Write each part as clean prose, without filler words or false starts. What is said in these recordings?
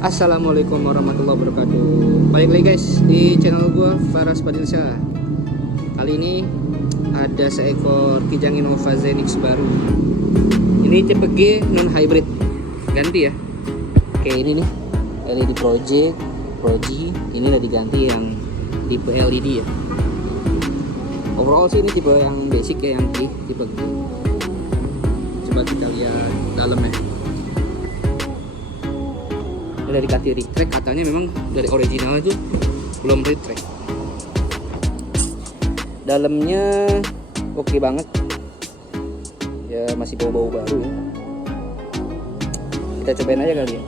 Assalamualaikum warahmatullahi wabarakatuh. Balik lagi guys di channel gue Faras Padilsyah. Kali ini ada seekor Kijang Innova Zenix baru. Ini tipe G non hybrid, ganti ya. Kayak ini nih LED Project Proji. Ini udah diganti yang tipe LED ya. Overall sih ini tipe yang basic ya, yang tipe G. Coba kita lihat dalamnya. Dari ganti retract, katanya memang dari original itu belum retract. Dalamnya oke banget ya, masih bau-bau baru ya. Kita cobain aja kali ya.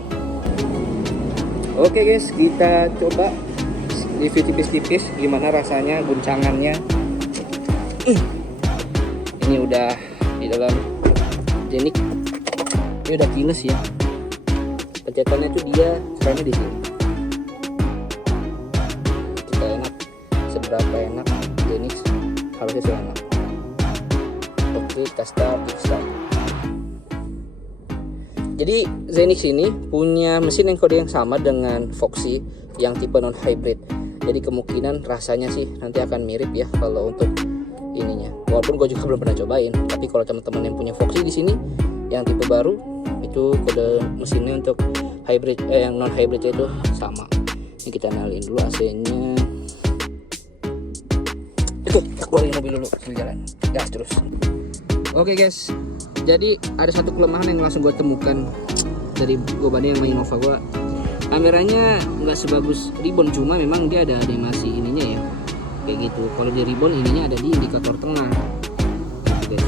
Oke guys, kita coba review tipis-tipis gimana rasanya, guncangannya. Ini udah di dalam Zenix, ini udah keyless ya. Pencetannya tuh dia remnya di sini. Kita enak, seberapa enak Zenix harusnya sih enak. Oke, kita start. Jadi Zenix ini punya mesin kode yang sama dengan Foxy yang tipe non hybrid. Jadi kemungkinan rasanya sih nanti akan mirip ya kalau untuk ininya. Walaupun gue juga belum pernah cobain, tapi kalau teman-teman yang punya Foxy di sini yang tipe baru itu kode mesinnya untuk hybrid yang non hybrid itu sama. Ini kita nyalain dulu AC-nya. Oke, kita keluarin mobil dulu sambil jalan. Gas terus. Oke guys, jadi ada satu kelemahan yang langsung gue temukan dari gue banding sama Innova gue. Kameranya nggak sebagus Ribbon, cuma memang dia ada animasi ininya ya, kayak gitu. Kalau di Ribbon ininya ada di indikator tengah gitu guys.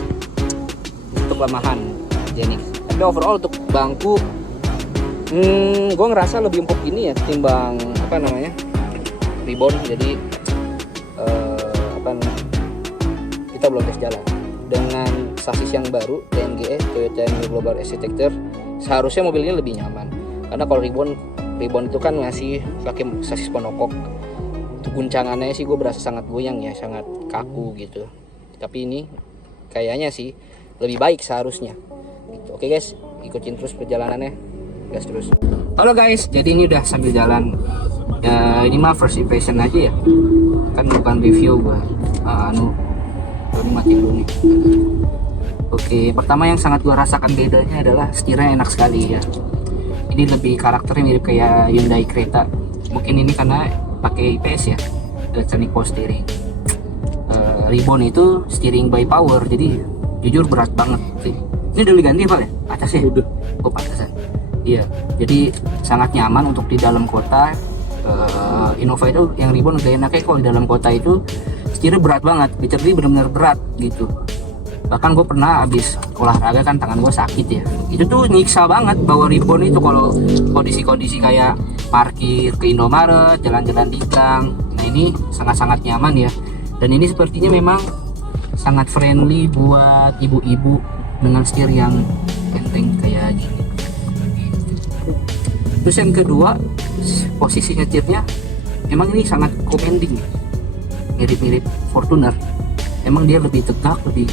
Itu kelemahan Zenix. Tapi overall untuk bangku gue ngerasa lebih empuk ini ya timbang Ribbon. Jadi kita belum tes jalan dengan sasis yang baru TNGE Toyota New Global Architecture. Seharusnya mobilnya lebih nyaman, karena kalau Ribbon itu kan masih pakai sasis monokok. Guncangannya sih gue berasa sangat goyang ya, sangat kaku gitu. Tapi ini kayaknya sih lebih baik seharusnya gitu. Oke guys, ikutin terus perjalanannya, gas terus. Halo guys, jadi ini udah sambil jalan ya, ini mah first impression aja ya, kan bukan review gua. Ini mati dulu nih. Oke, pertama yang sangat gua rasakan bedanya adalah setirnya enak sekali ya. Ini lebih karakternya mirip kayak Hyundai Creta. Mungkin ini karena pakai IPS ya, electronic power steering. Ribbon itu steering by power, jadi jujur berat banget sih. Ini udah diganti Pak ya? Atasnya udah. Oh pantasan. Iya, jadi sangat nyaman untuk di dalam kota. Innova itu yang Ribbon udah enaknya kalau di dalam kota itu setirnya berat banget, literally benar-benar berat gitu. Bahkan gue pernah habis olahraga kan tangan gue sakit ya, itu tuh nyiksa banget bawa Ribbon itu kalau kondisi-kondisi kayak parkir ke Indomaret, jalan-jalan di gang. Nah ini sangat-sangat nyaman ya, dan ini sepertinya memang sangat friendly buat ibu-ibu dengan setir yang enteng kayak gini. Terus yang kedua, posisi nyetirnya emang ini sangat commanding, mirip-mirip Fortuner. Emang dia lebih tegak, lebih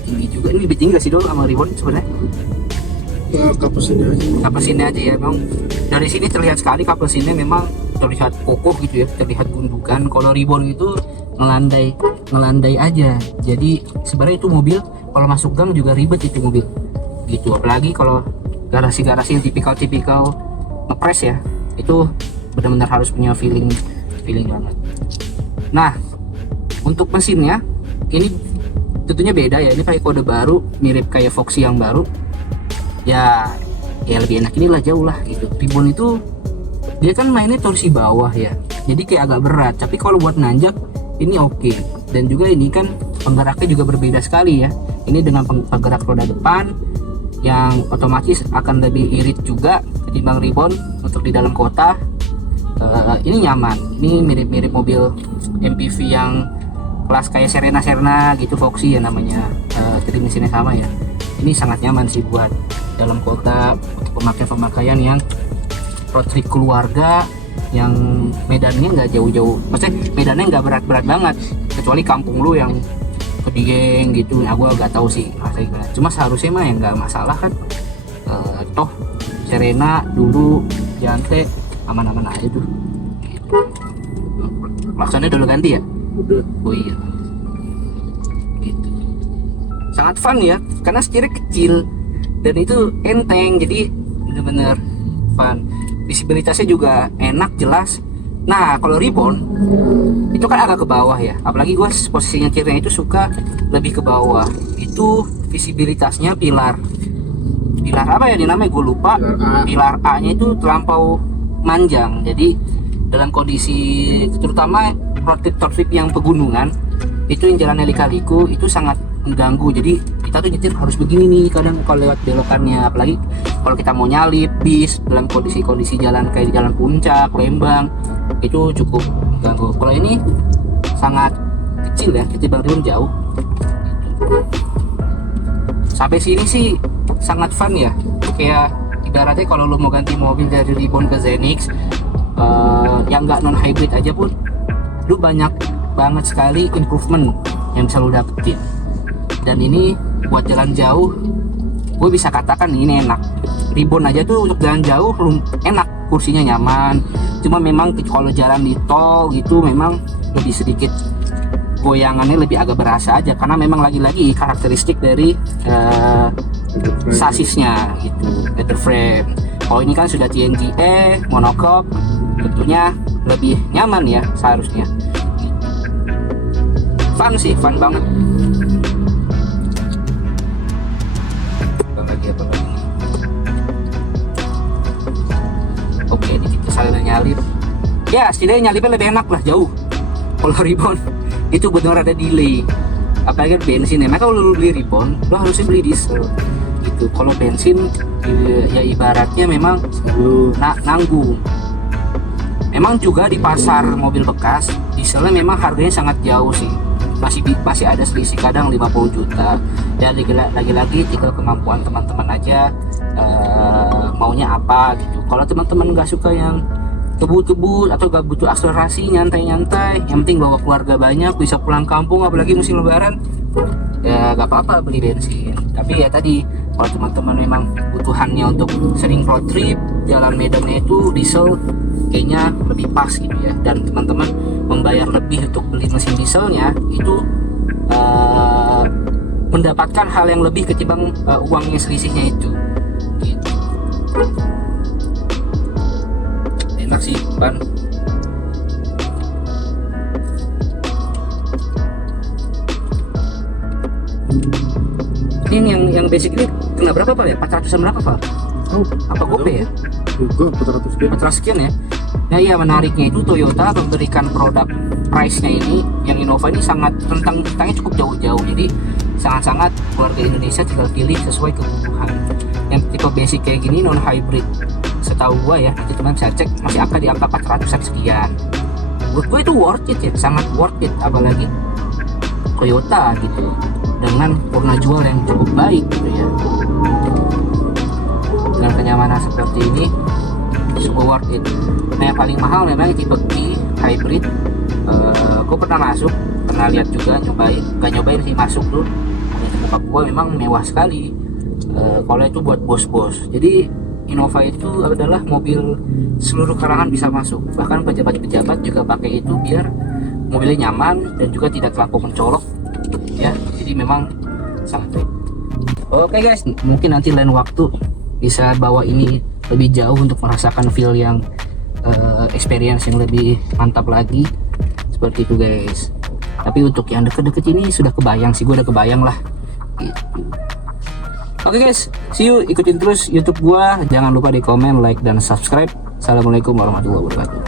tinggi juga. Ini lebih tinggi sih dulu sama Ribbon sebenarnya. Ya, Kapasinnya aja ya, emang dari sini terlihat sekali kapasinnya memang terlihat kokoh gitu ya, terlihat gundukan. Kalau Ribbon itu ngelandai aja. Jadi sebenarnya itu mobil kalau masuk gang juga ribet itu mobil gitu, apalagi kalau garasi-garasi yang tipikal ngepres ya, itu benar-benar harus punya feeling banget. Nah untuk mesinnya ini tentunya beda ya, ini pakai kode baru mirip kayak Foxy yang baru ya lebih enak inilah jauh lah gitu. Ribbon itu dia kan mainnya torsi bawah ya, jadi kayak agak berat, tapi kalau buat nanjak ini oke. Dan juga ini kan penggeraknya juga berbeda sekali ya, ini dengan penggerak roda depan yang otomatis akan lebih irit juga ketimbang Ribbon untuk di dalam kota. Ini nyaman, ini mirip-mirip mobil MPV yang kelas kayak Serena gitu, Foxy ya namanya. Jadi mesinnya sama ya. Ini sangat nyaman sih buat dalam kota untuk pemakaian yang road trip keluarga, yang medannya nggak jauh-jauh, maksudnya medannya nggak berat-berat banget, kecuali kampung lu yang ke Dieng gitu. Nah gue gak tahu sih rasanya, cuma seharusnya mah yang nggak masalah kan. Toh Serena dulu, Jante aman-aman aja tuh. Gitu. Maksudnya udah lo ganti ya? Udah. Oh iya. Gitu. Sangat fun ya, karena setirnya kecil dan itu enteng, jadi bener-bener fun. Visibilitasnya juga enak, jelas. Nah kalau Ribbon itu kan agak ke bawah ya, apalagi gue posisinya kirinya itu suka lebih ke bawah. Itu visibilitasnya pilar apa ya dinamanya gue lupa. Pilar A nya itu terlampau manjang, jadi dalam kondisi terutama road trip yang pegunungan itu yang jalannya lika-liku itu sangat mengganggu. Jadi kita tuh nyetir harus begini nih kadang kalau lewat belokannya, apalagi kalau kita mau nyalip bis dalam kondisi jalan kayak di jalan puncak, Lembang, itu cukup mengganggu. Kalau ini sangat kecil ya, ketimbang Ribbon jauh. Sampai sini sih sangat fun ya, kayak ibaratnya kalau lo mau ganti mobil dari Ribbon ke Zenix yang nggak non hybrid aja pun lu banyak banget sekali improvement yang bisa lu dapetin. Dan ini buat jalan jauh gue bisa katakan ini enak. Ribbon aja tuh untuk jalan jauh enak, kursinya nyaman. Cuma memang kalau jalan di tol gitu memang lebih sedikit goyangannya lebih agak berasa aja, karena memang lagi-lagi karakteristik dari sasisnya gitu, leather frame. Kalau ini kan sudah TNGA monocoque, tentunya lebih nyaman ya seharusnya. Fun sih, fun banget. Apa lagi? Oke, ini kita saling nyalip. Ya, setidaknya nyalipnya lebih enak lah, jauh. Kalau Ribbon itu benar ada delay. Apalagi bensin ya. Maka kalau lu beli Ribbon, lu harusnya beli diesel. Gitu. Kalau bensin ya ibaratnya memang nanggung. Memang juga di pasar mobil bekas dieselnya memang harganya sangat jauh sih, masih ada selisih kadang 50 juta. Dan lagi-lagi tinggal kemampuan teman-teman aja maunya apa gitu. Kalau teman-teman nggak suka yang kebut-kebut atau gak butuh akselerasi, nyantai-nyantai, yang penting bawa keluarga banyak, bisa pulang kampung apalagi musim lebaran, ya gak apa-apa beli bensin. Tapi ya tadi kalau teman-teman memang kebutuhannya untuk sering road trip, jalan medannya itu diesel kayaknya lebih pas gitu ya. Dan teman-teman membayar lebih untuk beli mesin dieselnya itu mendapatkan hal yang lebih ketimbang uangnya selisihnya itu gitu. Enak sih ban. Ini yang basic ini kena berapa Pak ya? 400 berapa Pak? Oh, apa gope ya? Juga 400 sekian. 400 sekian ya. Nah iya, menariknya itu Toyota memberikan produk price-nya ini yang Innova ini sangat tentangnya cukup jauh-jauh. Jadi sangat-sangat keluarga Indonesia tinggal pilih sesuai kebutuhan. Yang tipe basic kayak gini non hybrid, setahu gua ya, nanti teman saya cek masih angka di angka 400 sekian. Menurut gue itu worth it ya, sangat worth it, apalagi Toyota gitu dengan warna jual yang cukup baik gitu ya. Dengan kenyamanan seperti ini super worth it. Nah yang paling mahal memang tipe T hybrid. Gue pernah masuk, pernah lihat juga, nggak nyobain sih, masuk tuh muka gue memang mewah sekali. Kalau itu buat bos-bos. Jadi Innova itu adalah mobil seluruh kalangan bisa masuk, bahkan pejabat-pejabat juga pakai itu biar mobilnya nyaman dan juga tidak terlalu mencolok ya. Jadi memang sangat baik. Oke guys, mungkin nanti lain waktu bisa bawa ini lebih jauh untuk merasakan feel yang experience yang lebih mantap lagi seperti itu guys. Tapi untuk yang deket-deket ini sudah kebayang sih, gue udah kebayang lah gitu. Oke guys, see you, ikutin terus YouTube gua. Jangan lupa di komen, like, dan subscribe. Assalamualaikum warahmatullahi wabarakatuh.